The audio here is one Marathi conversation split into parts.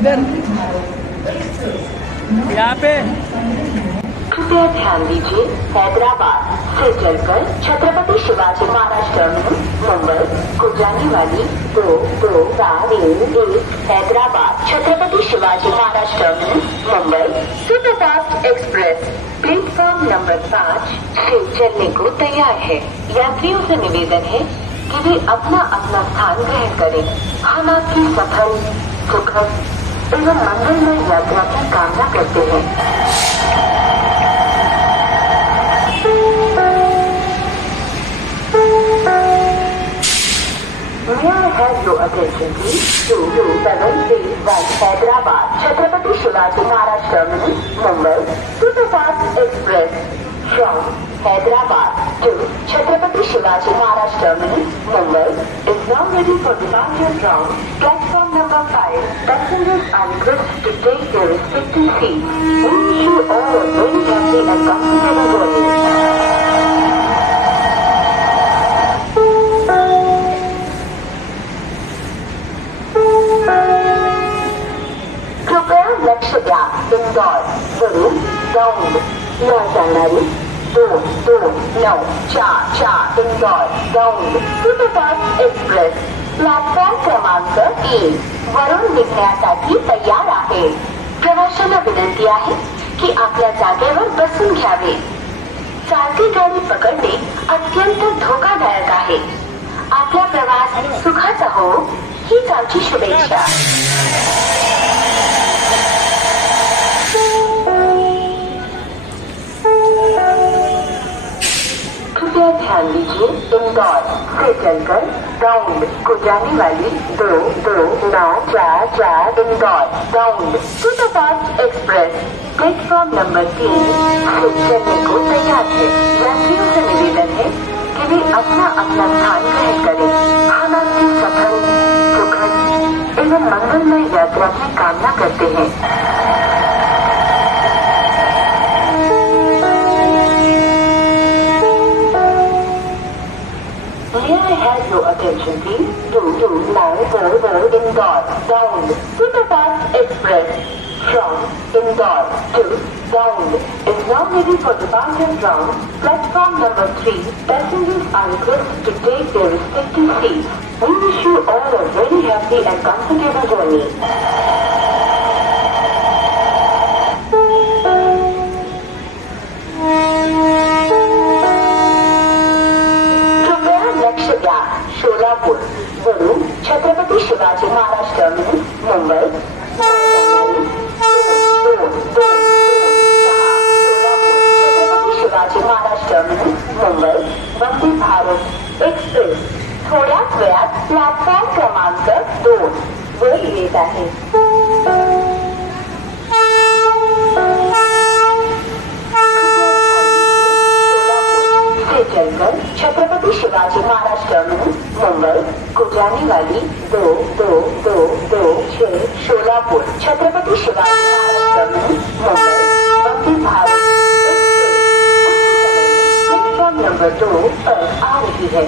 इधर यहाँ पे कृपया ध्यान दीजिए, हैदराबाद से चलकर छत्रपति शिवाजी महाराज टर्मिनस मुंबई को जाने वाली 2-2-4-1 Hyderabad Chhatrapati Shivaji Maharaj terminus Mumbai superfast express platform number 5 से चलने को तैयार है। यात्रियों से निवेदन है कि वे अपना अपना स्थान ग्रहण करें। हम आपकी सफल, सुखद एवं मंगलमय यात्रा की कामना करते हैं। May I have your attention please to 2731 Hyderabad Chhatrapati Shivaji Maharaj Terminus Mumbai Superfast Express from Hyderabad to Chhatrapati Shivaji Maharaj Terminus Mumbai is now ready for departure from platform number 5. Passengers are requested to take their respective seats. We wish you all a very happy and comfortable journey. Indore वरुण दौंड यह जानकारी 2-2-9-4-4 Indore Daund superfast express platform क्रमांक 3 वरून निघण्यासाठी तयार आहे। प्रवाशांना विनंती आहे की आपल्या जागेवर बसून घ्यावे। चालती गाडी पकडणे अत्यंत धोकादायक आहे। आपला प्रवास सुखाचा हो हीच आमची शुभेच्छा। ध्यान दीजिए, इंदौर से चलकर दौंड को जाने वाली 2-2-9-4-4 Indore Daund superfast express platform number 3 से चलने को तैयार है। यात्रियों से निवेदन है कि वे अपना अपना स्थान ग्रहण करें। हम आपकी सफल, सुखद एवं मंगलमय यात्रा की कामना करते हैं। May I have your attention please? 2-2-9-4-4 Indore Daund Superfast Express from Indore to Daund is now ready for departure from platform number 3. Passengers are requested to take their respective seats. We wish you all a very happy and comfortable journey. Solapur वरून Chhatrapati Shivaji Maharaj terminus Mumbai Solapur Chhatrapati Shivaji Maharaj terminus Mumbai Vande Bharat express थोड्याच वेळात प्लॅटफॉर्म क्रमांक 2 वर येत आहे। चलकर छत्रपति शिवाजी महाराज टर्मिनस मुंबई को जाने वाली 2-2-2-2-6 Solapur Chhatrapati Shivaji Maharaj terminus Mumbai Vande Bharat platform number 2 पर आ रही है।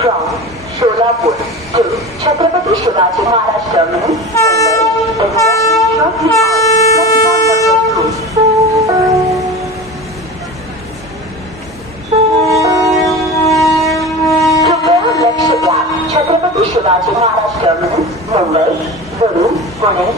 From Solapur to Chhatrapati Shivaji Maharaj terminus Mumbai Chhatrapati Shivaji Maharaj terminus Mumbai वरून पुणे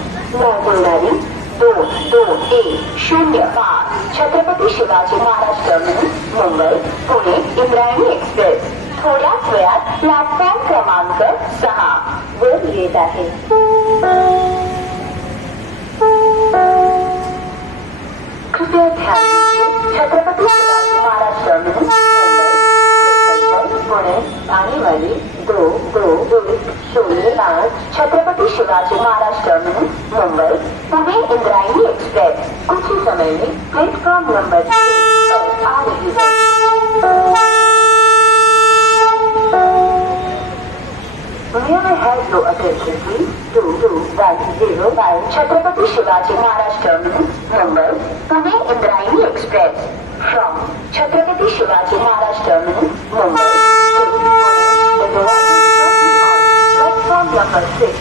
मार्गोनारी 2-2-1-0-5 छत्रपति शिवाजी महाराज टर्मिनस मुंबई पुणे इंद्रायणी एक्सप्रेस थोड्याच वेळात प्लॅटफॉर्म क्रमांक 6 वर येत आहे। कृपया ध्यान दीजिए छत्रपति शिवाजी महाराज टर्मिनस मुंबई पुणे आने वाली 2-2-1-0-5 छत्रपति शिवाजी महाराज टर्मिनस मुंबई पुणे इंद्रायणी एक्सप्रेस कुछ ही समय में प्लेटफॉर्म नंबर 6 पर आ रही है। May I have your attention please? 2-2-1-0-5 Chhatrapati Shivaji Maharaj terminus Mumbai Pune Indrayani express from Chhatrapati Shivaji Maharaj terminus Mumbai platform number 6।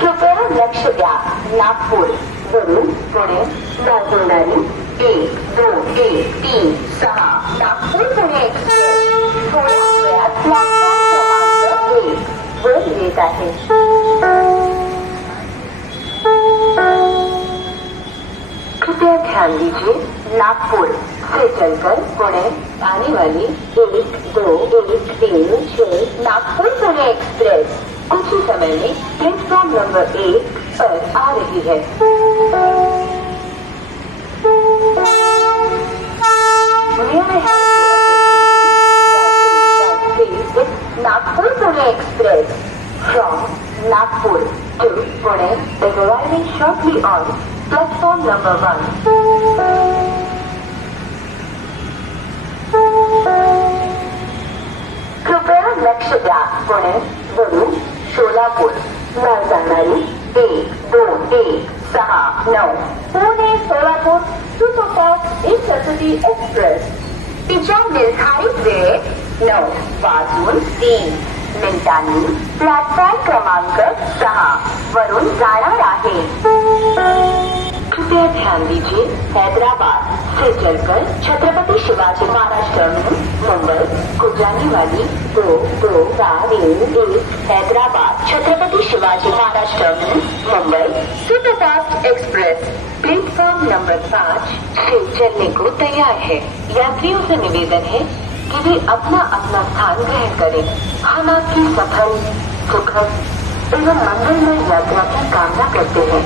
कृपया लक्ष्य द्या नागपूर वरून पुणे जाणारी 1-2-1-3-6 नागपूर पुणे एक्सप्रेस थोड्या वेळात प्लॅटफॉर्म क्रमांक 1 वर येत आहे। कृपया ध्यान दीजिए नागपुर से चलकर पुणे आने वाली 1-2-1-3-6 नागपुर पुणे एक्सप्रेस कुछ ही समय में प्लेटफॉर्म नंबर 1 पर आ रही है। Nagpur Pune express from Nagpur to Pune is arriving shortly on platform number 1. कृपया लक्ष्य द्या पुणे वरून सोलापूर जाणारी 1-2-1-6-9 Pune Solapur superfast intercity express तिच्या निर्धारित वेळेत 9:03 मिनिटांनी प्लॅटफॉर्म क्रमांक 6 वरून जाणार आहे। कृपया ध्यान दीजिए हैदराबाद से चलकर छत्रपति शिवाजी महाराज टर्मिनस मुंबई को जाने वाली 2-2-4-1 Hyderabad Chhatrapati Shivaji Maharaj terminus Mumbai superfast express platform number 5 से चलने को तैयार है। यात्रियों से निवेदन है कि वे अपना अपना स्थान ग्रहण करें। हम आपकी सफल सुखद एवं मंगलमय यात्रा की कामना करते हैं।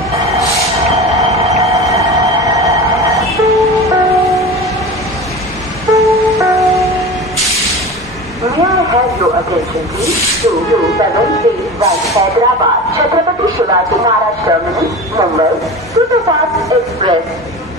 May I have your attention please? 2-7-3-1 Hyderabad Chhatrapati Shivaji Maharaj terminus Mumbai superfast express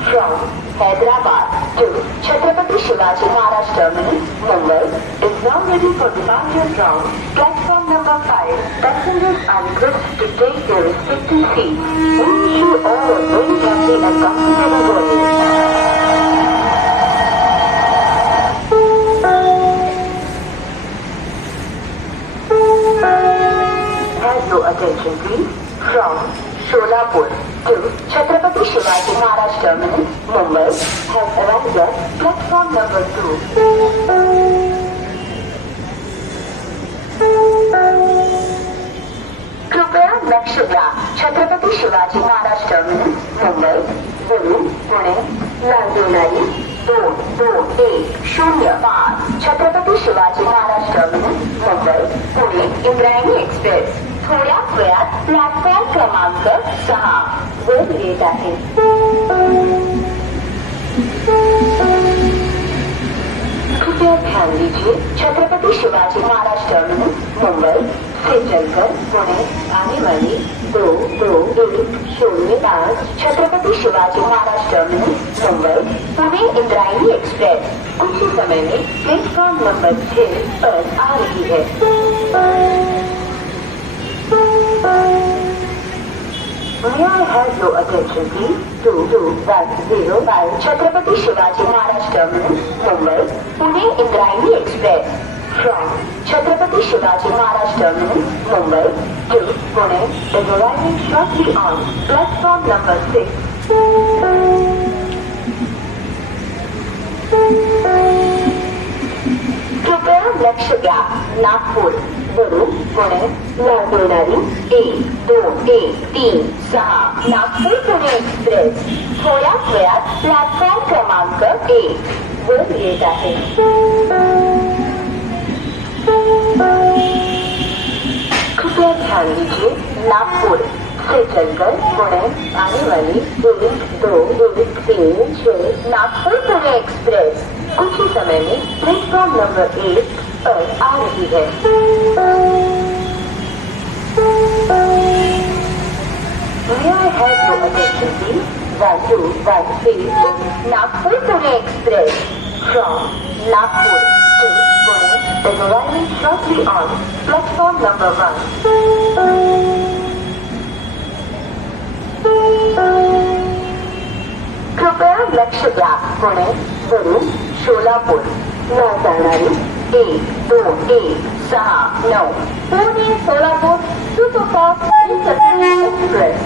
from Hyderabad to Chhatrapati Shivaji Maharaj Terminus, Mumbai is now ready for departure from platform number 5. Passengers are requested to take their respective seats. We wish you all a very happy and comfortable journey. Have your attention please from Solapur to Chhatrapati Shivaji Maharaj Terminus, Mumbai has arrived at platform number 2. कृपया लक्ष्य द्या छत्रपति शिवाजी महाराज टर्मिनस मुंबई वरून पुणे जाणारी 2-2-1-0-5 छत्रपति शिवाजी महाराज टर्मिनस मुंबई पुणे इंद्रायणी एक्सप्रेस थोड्या वेळात प्लॅटफॉर्म क्रमांक 6 वर येत आहे। कृपया ध्यान दीजिए छत्रपति शिवाजी महाराज टर्मिनस मुंबई से चलकर पुणे आने वाली 2-2-1-0-5 छत्रपति शिवाजी महाराज टर्मिनस मुंबई पुणे इंद्रायणी एक्सप्रेस कुछ ही समय में प्लेटफॉर्म नंबर 6 पर आ रही है। May I have your attention please? 2-2-1-0-5 Chhatrapati Shivaji Maharaj terminus Mumbai Pune Indrayani express from Chhatrapati Shivaji Maharaj terminus Mumbai to Pune is arriving shortly on platform number 6. कृपया लक्ष्य द्या नागपूर वरून पुणे जाणारी 1-2-1-3-6 नागपूर पुणे एक्सप्रेस थोड्या वेळात प्लॅटफॉर्म क्रमांक 1 वर येत आहे। कृपया ध्यान दीजिए नागपुर से चलकर पुणे आने वाली 1-2-1-3-6 नागपुर पुणे एक्सप्रेस कुछ ही समय में प्लेटफॉर्म नंबर 1 पर आ रही है। May I have your attention please? 1-2-1-3-6 Nagpur Pune Express from Nagpur to Pune is arriving shortly on platform number 1. कृपया लक्ष द्या. पुणे वरून सोलापूर न जाणारी 1-2-1-6-9 Pune Solapur superfast intercity express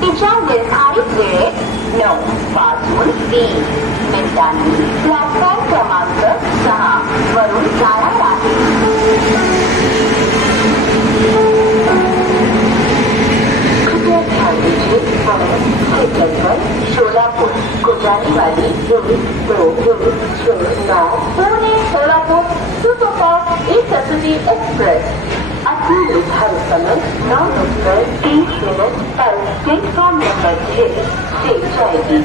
तिच्या निर्धारित वेळेत 9:03 मिनिटांनी प्लॅटफॉर्म क्रमांक 6 वरून जाणार आहे. कृपया ध्यान दीजिए. पुणे से चलकर सोलापुर को जाने वाली 1-2-1-6-9 Pune Solapur superfast intercity express अपनी निर्धारित समय 9:30 पर प्लेटफॉर्म नंबर 6 से जाएगी.